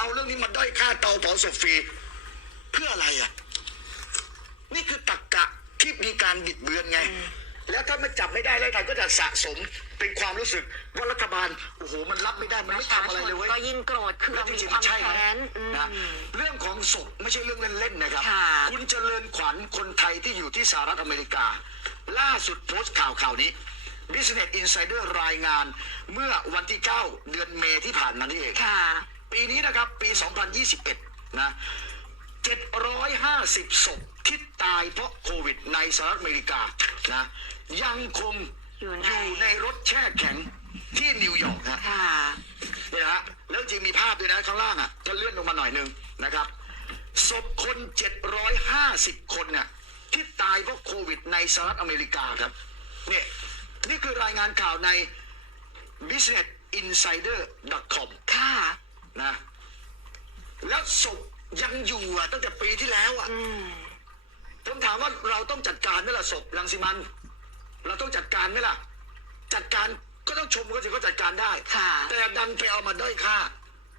เอาเรื่องนี้มาด้อยค่าเตาเผาศพฟรีเพื่ออะไรอะ นี่คือตักกะที่มีการบิดเบือนไง แล้วถ้าไม่จับไม่ได้แล้วกันก็จะสะสมเป็นความรู้สึกว่ารัฐบาลโอ้โหมันรับไม่ได้มันปไม่ระชาทำอะไรชนเลยเว้ยก็ยิ่งโกรธเคือแล้วงจมีริงๆความันมใช่ไหมแค้นอืมนะเรื่องของศพไม่ใช่เรื่องเล่นๆนะครับค่ะคุณเจริญขวัญคนไทยที่อยู่ที่สหรัฐอเมริกา ล่าสุดโพสต์ข่าวข่าวนี้ Business Insider รายงานเมื่อวันที่ 9 เดือนเมษที่ผ่านมานี่เองค่ะ ปีนี้นะครับปี 2021 นะ 750 ศพที่ตายเพราะโควิดในสหรัฐอเมริกานะยังคงอยู่ในอยู่ในรถแช่แข็งที่นิวยอร์กฮะค่ะเนี่ยนะฮะแล้วจริงมีภาพด้วยนะข้างล่างอะจะเลื่อนลงมาหน่อยหนึงนะครับศพคน 750 คนเนี่ยที่ตายเพราะโควิดในสหรัฐอเมริกาครับเนี่ยนี่คือรายงานข่าวใน businessinsider.com ค่ะ นะ แล้วศพยังอยู่อะตั้งแต่ปีที่แล้วอะอืมผมถามว่าเราต้องจัดการไหมล่ะศพรังสิมัน เราต้องจัดการไหมล่ะ จัดการก็ต้องชมก็ถือว่าจัดการได้ค่ะแต่ดันไปเอามาด้อยค่า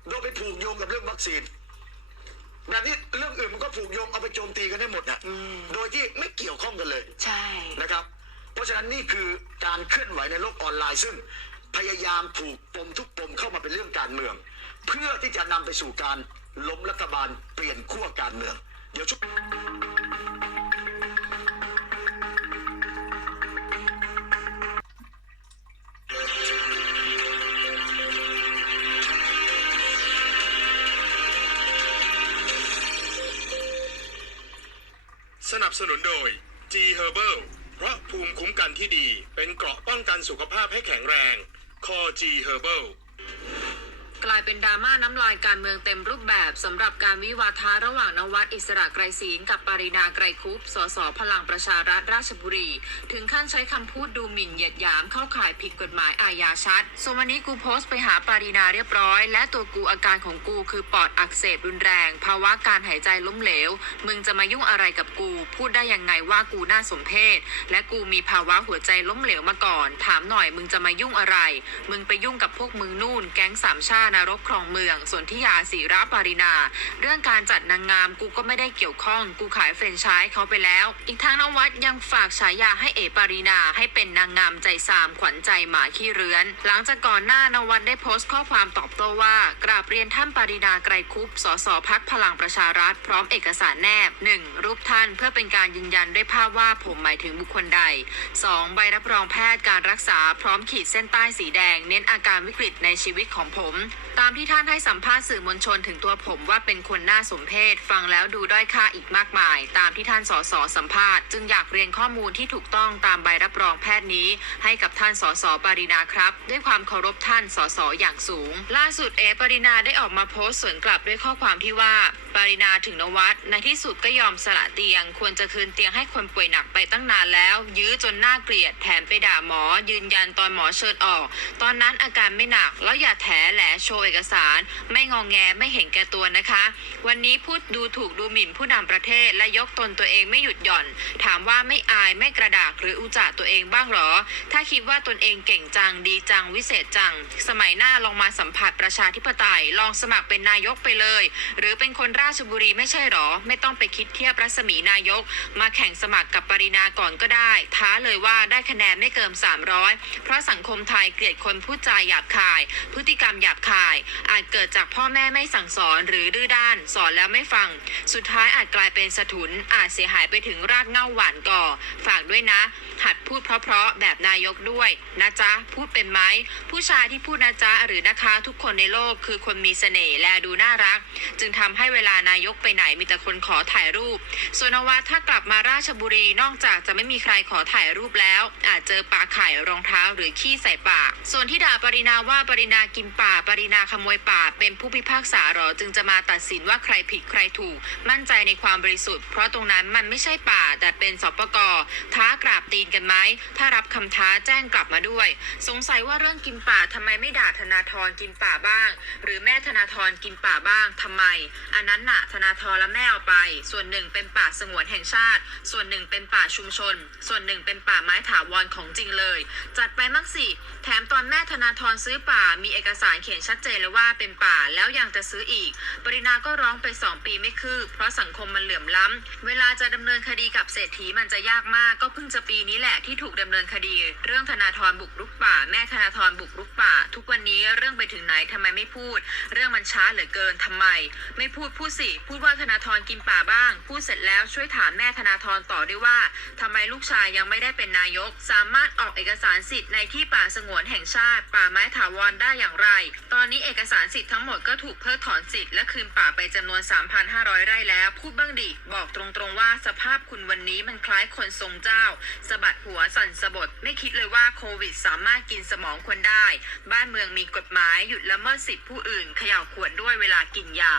โดยไปผูกโยงกับเรื่องวัคซีนแบบนี้เรื่องอื่นมันก็ผูกโยงเอาไปโจมตีกันได้หมดอะอืมโดยที่ไม่เกี่ยวข้องกันเลย ใช่นะครับ เพราะฉะนั้นนี่คือการเคลื่อนไหวในโลกออนไลน์ซึ่งพยายามผูกปมทุกปมเข้ามาเป็นเรื่องการเมือง เพื่อที่จะนำไปสู่การล้มรัฐบาลเปลี่ยนขั้วการเมือง เดี๋ยวช่วงสนับสนุนโดย G Herbal เพราะภูมิคุ้มกันที่ดี เป็นเกราะป้องกันสุขภาพให้แข็งแรง คอ G Herbal กลายเป็นดราม่าน้ำลายการเมืองเต็มรูปแบบสำหรับการวิวาทะระหว่างนวัดอิสระไกรศีลกับปรินาไกรคุปสสพลังประชารัฐราชบุรี ถึงขั้นใช้คำพูดดูหมิ่นเหยียดหยามเข้าข่ายผิดกฎหมายอาญาชัดส่วนวันนี้กูโพสต์ไปหาปรินาเรียบร้อย และตัวกูอาการของกูคือปอดอักเสบรุนแรง ภาวะการหายใจล้มเหลว มึงจะมายุ่งอะไรกับกู พูดได้ยังไงว่ากูน่าสมเพชและกูมีภาวะหัวใจล้มเหลวมาก่อน ถามหน่อยมึงจะมายุ่งอะไร มึงไปยุ่งกับพวกมึงนู่นแก๊งสามชาตินารกครองเมือง ส่วนที่ยาสีราปารินา เรื่องการจัดนางงามกูก็ไม่ได้เกี่ยวข้อง กูขายเฟรนไชส์เขาไปแล้ว อีกทั้งนวัดยังฝากฉายาให้เอปารินาให้เป็นนางงามใจสามขวัญใจหมาขี้เรือน หลังจากก่อนหน้านวัดได้โพสต์ข้อความตอบโต้ว่า กราบเรียนท่านปารินาไกรคุปสสพักพลังประชารัฐ พร้อมเอกสารแนบ 1. รูปท่านเพื่อเป็นการยืนยันด้วยภาพว่าผมหมายถึงบุคคลใด 2. ใบรับรองแพทย์การรักษาพร้อมขีดเส้นใต้สีแดง เน้นอาการวิกฤตในชีวิตของผมตามที่ท่านให้สัมภาษณ์สื่อมวลชนถึงตัวผมว่าเป็นคนน่าสมเพชฟังแล้วดูด้อยค่าอีกมากมาย ตามที่ท่านสสสัมภาษณ์จึงอยากเรียนข้อมูลที่ถูกต้องตามใบรับรองแพทย์นี้ ให้กับท่านสสปารินาครับ ด้วยความเคารพท่านสสอย่างสูง ล่าสุดเอปารินาได้ออกมาโพสต์สวนกลับด้วยข้อความที่ว่าปารินาถึงนวัดในที่สุดก็ยอมสละเตียง ควรจะคืนเตียงให้คนป่วยหนักไปตั้งนานแล้ว ยื้อจนน่าเกลียดแถมไปด่าหมอ ยืนยันตอนหมอเชิญออก ตอนนั้นอาการไม่หนักแล้วอย่าแถแหลชว์เอกสาร ไม่งองแงไม่เห็นแก่ตัวนะคะ วันนี้พูดดูถูกดูหมิ่นผู้นำประเทศและยกตนตัวเองไม่หยุดหย่อน ถามว่าไม่อายไม่กระดากหรืออุจจาตัวเองบ้างหรอ ถ้าคิดว่าตนเองเก่งจังดีจังวิเศษจัง สมัยหน้าลองมาสัมผัสประชาธิปไตย ลองสมัครเป็นนายกไปเลย หรือเป็นคนราชบุรีไม่ใช่หรอ ไม่ต้องไปคิดเทียบรัศมีนายก มาแข่งสมัครกับปรินาก่อนก็ได้ ท้าเลยว่าได้คะแนนไม่เกิน300 เพราะสังคมไทยเกลียดคนพูดจาหยาบคาย พฤติกรรมหยาบคายอาจเกิดจากพ่อแม่ไม่สั่งสอนหรือดื้อด้าน สอนแล้วไม่ฟัง สุดท้ายอาจกลายเป็นสะทุน อาจเสียหายไปถึงรากเง้าหวานก่อ ฝากด้วยนะ หัดพูดเพราะๆแบบนายกด้วย นะจ๊ะ พูดเป็นไหม ผู้ชายที่พูดนะจ๊ะหรือนะคะทุกคนในโลกคือคนมีเสน่ห์และดูน่ารัก จึงทำให้เวลานายกไปไหนมีแต่คนขอถ่ายรูป ส่วนนวัดถ้ากลับมาราชบุรีนอกจากจะไม่มีใครขอถ่ายรูปแล้ว อาจเจอปลาไข่รองเท้าหรือขี้ใส่ปาก ส่วนที่ด่าปรินาว่าปรินากินป่าปริีนาขโมยป่าเป็นผู้พิพากษาหรอจึงจะมาตัดสินว่าใครผิดใครถูก มั่นใจในความบริสุทธิ์เพราะตรงนั้นมันไม่ใช่ป่า แต่เป็นสปกท้ากราบตีนกันไหมถ้ารับคำท้าแจ้งกลับมาด้วย สงสัยว่าเรื่องกินป่าทำไมไม่ด่าธนาธรกินป่าบ้าง หรือแม่ธนาธรกินป่าบ้างทำไม อันนั้นนั้นน่ะธนาธรและแม่เอาไป ส่วนหนึ่งเป็นป่าสงวนแห่งชาติ ส่วนหนึ่งเป็นป่าชุมชน ส่วนหนึ่งเป็นป่าไม้ถาวรของจริงเลย จัดไปมั่งสิแถมตอนแม่ธนาธรซื้อป่ามีเอกสารเขียนชัดเจนเลยว่าเป็นป่าแล้วยังจะซื้ออีก ปรินาก็ร้องไปสองปีไม่คืบเพราะสังคมมันเหลื่อมล้ำเวลาจะดำเนินคดีกับเศรษฐีมันจะยากมากก็เพิ่งจะปีนี้แหละที่ถูกดำเนินคดี เรื่องธนาธรบุกรุกป่า แม่ธนาธรบุกรุกป่า ทุกวันนี้เรื่องไปถึงไหนทำไมไม่พูด เรื่องมันช้าเหลือเกินทำไม ไม่พูดพูดสิพูดว่าธนาธรกินป่าบ้าง พูดเสร็จแล้วช่วยถามแม่ธนาธรต่อด้วยว่าทำไมลูกชายยังไม่ได้เป็นนายก สามารถออกเอกสารสิทธิ์ในที่ป่าสงวนแห่งชาติ ป่าไม้ถาวรได้อย่างไรตอนนี้เอกสารสิทธิ์ทั้งหมดก็ถูกเพิกถอนสิทธิ์และคืนป่าไปจำนวน 3,500 ไร่แล้ว พูดบ้างดิบอกตรงๆว่าสภาพคุณวันนี้มันคล้ายคนทรงเจ้าสะบัดหัวสั่นสะบดไม่คิดเลยว่าโควิดสามารถกินสมองคนได้ บ้านเมืองมีกฎหมายหยุดละเมิดสิทธิผู้อื่นเขย่าขวดด้วยเวลากินยา